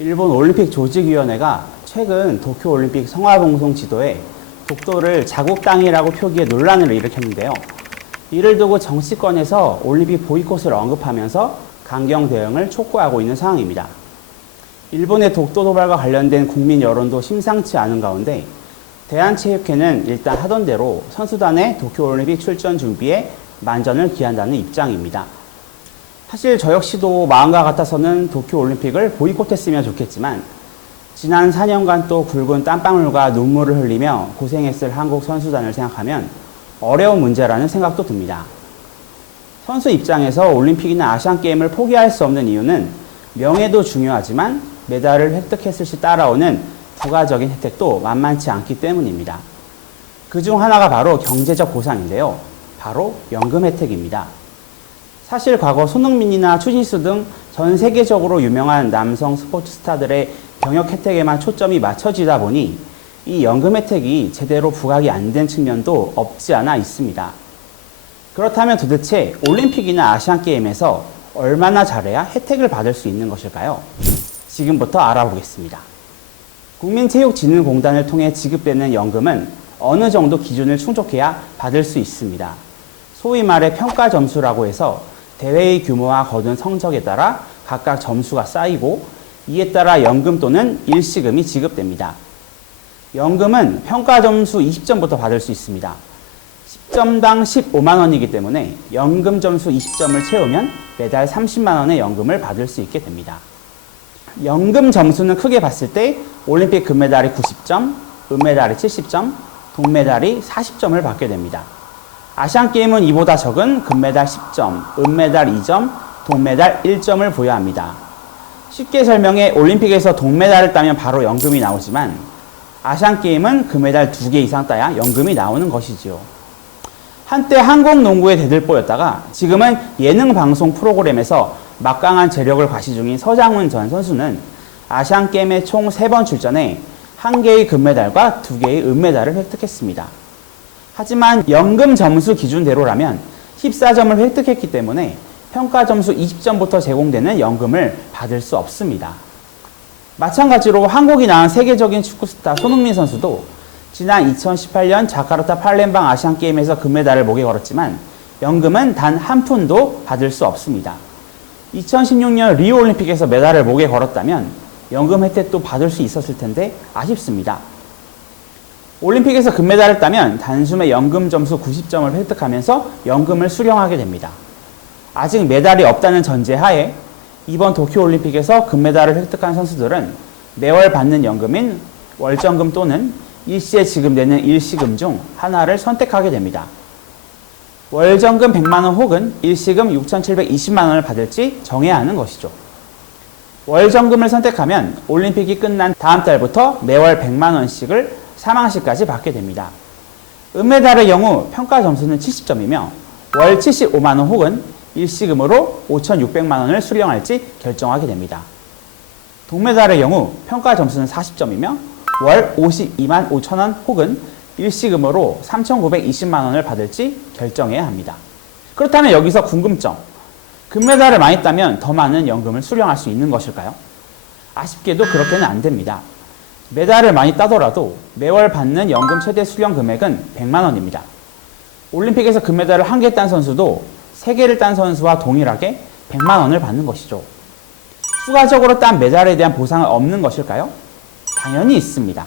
일본 올림픽 조직위원회가 최근 도쿄올림픽 성화봉송 지도에 독도를 자국 땅이라고 표기해 논란을 일으켰는데요. 이를 두고 정치권에서 올림픽 보이콧을 언급하면서 강경 대응을 촉구하고 있는 상황입니다. 일본의 독도 도발과 관련된 국민 여론도 심상치 않은 가운데 대한체육회는 일단 하던 대로 선수단의 도쿄올림픽 출전 준비에 만전을 기한다는 입장입니다. 사실 저 역시도 마음과 같아서는 도쿄올림픽을 보이콧했으면 좋겠지만 지난 4년간 또 굵은 땀방울과 눈물을 흘리며 고생했을 한국 선수단을 생각하면 어려운 문제라는 생각도 듭니다. 선수 입장에서 올림픽이나 아시안게임을 포기할 수 없는 이유는 명예도 중요하지만 메달을 획득했을 시 따라오는 부가적인 혜택도 만만치 않기 때문입니다. 그중 하나가 바로 경제적 보상인데요. 바로 연금 혜택입니다. 사실 과거 손흥민이나 추신수 등 전 세계적으로 유명한 남성 스포츠 스타들의 병역 혜택에만 초점이 맞춰지다 보니 이 연금 혜택이 제대로 부각이 안 된 측면도 없지 않아 있습니다. 그렇다면 도대체 올림픽이나 아시안게임에서 얼마나 잘해야 혜택을 받을 수 있는 것일까요? 지금부터 알아보겠습니다. 국민체육진흥공단을 통해 지급되는 연금은 어느 정도 기준을 충족해야 받을 수 있습니다. 소위 말해 평가 점수라고 해서 대회의 규모와 거둔 성적에 따라 각각 점수가 쌓이고 이에 따라 연금 또는 일시금이 지급됩니다. 연금은 평가 점수 20점부터 받을 수 있습니다. 10점당 15만 원이기 때문에 연금 점수 20점을 채우면 매달 30만 원의 연금을 받을 수 있게 됩니다. 연금 점수는 크게 봤을 때 올림픽 금메달이 90점, 은메달이 70점, 동메달이 40점을 받게 됩니다. 아시안게임은 이보다 적은 금메달 10점, 은메달 2점, 동메달 1점을 부여합니다. 쉽게 설명해 올림픽에서 동메달을 따면 바로 연금이 나오지만 아시안게임은 금메달 2개 이상 따야 연금이 나오는 것이지요. 한때 한국농구의 대들보였다가 지금은 예능 방송 프로그램에서 막강한 재력을 과시 중인 서장훈 전 선수는 아시안게임에 총 3번 출전해 1개의 금메달과 2개의 은메달을 획득했습니다. 하지만 연금 점수 기준대로라면 14점을 획득했기 때문에 평가 점수 20점부터 제공되는 연금을 받을 수 없습니다. 마찬가지로 한국이 낳은 세계적인 축구 스타 손흥민 선수도 지난 2018년 자카르타 팔렘방 아시안게임에서 금메달을 목에 걸었지만 연금은 단 한 푼도 받을 수 없습니다. 2016년 리우올림픽에서 메달을 목에 걸었다면 연금 혜택도 받을 수 있었을 텐데 아쉽습니다. 올림픽에서 금메달을 따면 단숨에 연금 점수 90점을 획득하면서 연금을 수령하게 됩니다. 아직 메달이 없다는 전제하에 이번 도쿄올림픽에서 금메달을 획득한 선수들은 매월 받는 연금인 월정금 또는 일시에 지급되는 일시금 중 하나를 선택하게 됩니다. 월정금 100만 원 혹은 일시금 6,720만 원을 받을지 정해야 하는 것이죠. 월정금을 선택하면 올림픽이 끝난 다음 달부터 매월 100만 원씩을 사망시까지 받게 됩니다. 은메달의 경우 평가 점수는 70점이며 월 75만 원 혹은 일시금으로 5,600만 원을 수령할지 결정하게 됩니다. 동메달의 경우 평가 점수는 40점이며 월 52만 5천 원 혹은 일시금으로 3,920만 원을 받을지 결정해야 합니다. 그렇다면 여기서 궁금점. 금메달을 많이 따면 더 많은 연금을 수령할 수 있는 것일까요? 아쉽게도 그렇게는 안 됩니다. 메달을 많이 따더라도 매월 받는 연금 최대 수령 금액은 100만 원입니다. 올림픽에서 금메달을 1개 딴 선수도 3개를 딴 선수와 동일하게 100만 원을 받는 것이죠. 추가적으로 딴 메달에 대한 보상은 없는 것일까요? 당연히 있습니다.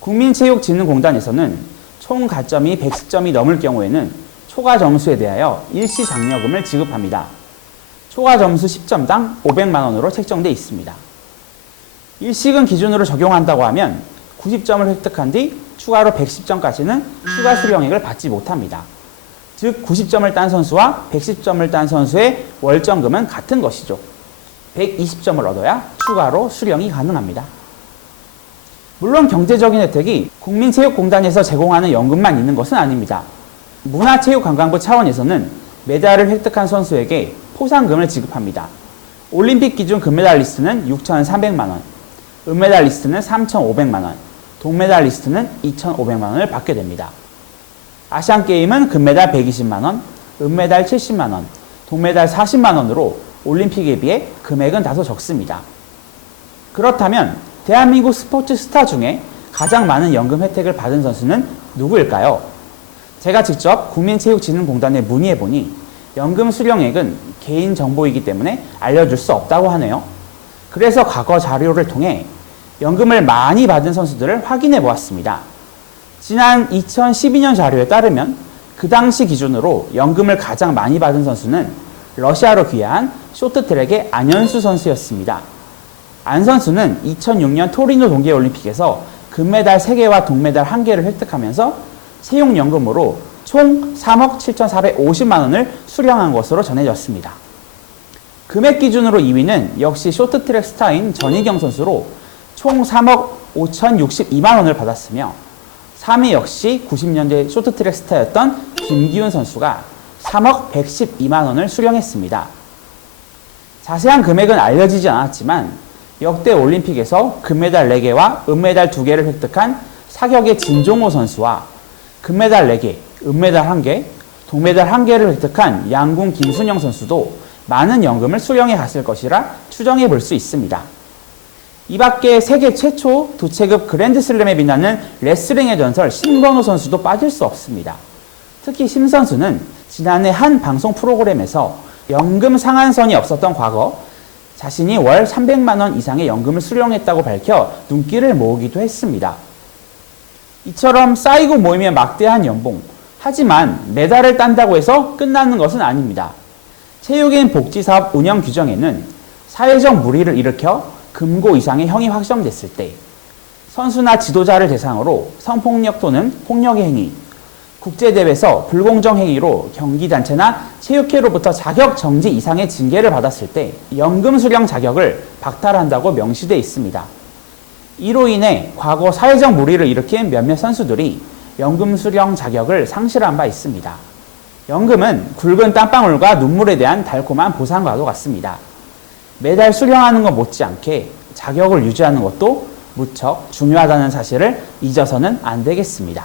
국민체육진흥공단에서는 총 가점이 110점이 넘을 경우에는 초과 점수에 대하여 일시 장려금을 지급합니다. 초과 점수 10점당 500만 원으로 책정되어 있습니다. 일시금 기준으로 적용한다고 하면 90점을 획득한 뒤 추가로 110점까지는 추가 수령액을 받지 못합니다. 즉 90점을 딴 선수와 110점을 딴 선수의 월정금은 같은 것이죠. 120점을 얻어야 추가로 수령이 가능합니다. 물론 경제적인 혜택이 국민체육공단에서 제공하는 연금만 있는 것은 아닙니다. 문화체육관광부 차원에서는 메달을 획득한 선수에게 포상금을 지급합니다. 올림픽 기준 금메달리스트는 6,300만 원, 은메달리스트는 3,500만 원, 동메달리스트는 2,500만 원을 받게 됩니다. 아시안게임은 금메달 120만 원, 은메달 70만 원, 동메달 40만 원으로 올림픽에 비해 금액은 다소 적습니다. 그렇다면 대한민국 스포츠 스타 중에 가장 많은 연금 혜택을 받은 선수는 누구일까요? 제가 직접 국민체육진흥공단에 문의해보니 연금 수령액은 개인정보이기 때문에 알려줄 수 없다고 하네요. 그래서 과거 자료를 통해 연금을 많이 받은 선수들을 확인해 보았습니다. 지난 2012년 자료에 따르면 그 당시 기준으로 연금을 가장 많이 받은 선수는 러시아로 귀화한 쇼트트랙의 안현수 선수였습니다. 안 선수는 2006년 토리노 동계올림픽에서 금메달 3개와 동메달 1개를 획득하면서 세용연금으로 총 3억 7,450만 원을 수령한 것으로 전해졌습니다. 금액 기준으로 2위는 역시 쇼트트랙 스타인 전희경 선수로 총 3억 5,062만 원을 받았으며 3위 역시 90년대 쇼트트랙 스타였던 김기훈 선수가 3억 112만 원을 수령했습니다. 자세한 금액은 알려지지 않았지만 역대 올림픽에서 금메달 4개와 은메달 2개를 획득한 사격의 진종호 선수와 금메달 4개, 은메달 1개, 동메달 1개를 획득한 양궁 김순영 선수도 많은 연금을 수령해 갔을 것이라 추정해 볼 수 있습니다. 이 밖에 세계 최초 두체급 그랜드슬램에 빛나는 레슬링의 전설 심건호 선수도 빠질 수 없습니다. 특히 심 선수는 지난해 한 방송 프로그램에서 연금 상한선이 없었던 과거 자신이 월 300만 원 이상의 연금을 수령했다고 밝혀 눈길을 모으기도 했습니다. 이처럼 쌓이고 모이면 막대한 연봉, 하지만 메달을 딴다고 해서 끝나는 것은 아닙니다. 체육인 복지사업 운영 규정에는 사회적 물의를 일으켜 금고 이상의 형이 확정됐을 때 선수나 지도자를 대상으로 성폭력 또는 폭력의 행위, 국제대회에서 불공정 행위로 경기단체나 체육회로부터 자격 정지 이상의 징계를 받았을 때 연금 수령 자격을 박탈한다고 명시되어 있습니다. 이로 인해 과거 사회적 물의를 일으킨 몇몇 선수들이 연금 수령 자격을 상실한 바 있습니다. 연금은 굵은 땀방울과 눈물에 대한 달콤한 보상과도 같습니다. 매달 수령하는 것 못지않게 자격을 유지하는 것도 무척 중요하다는 사실을 잊어서는 안 되겠습니다.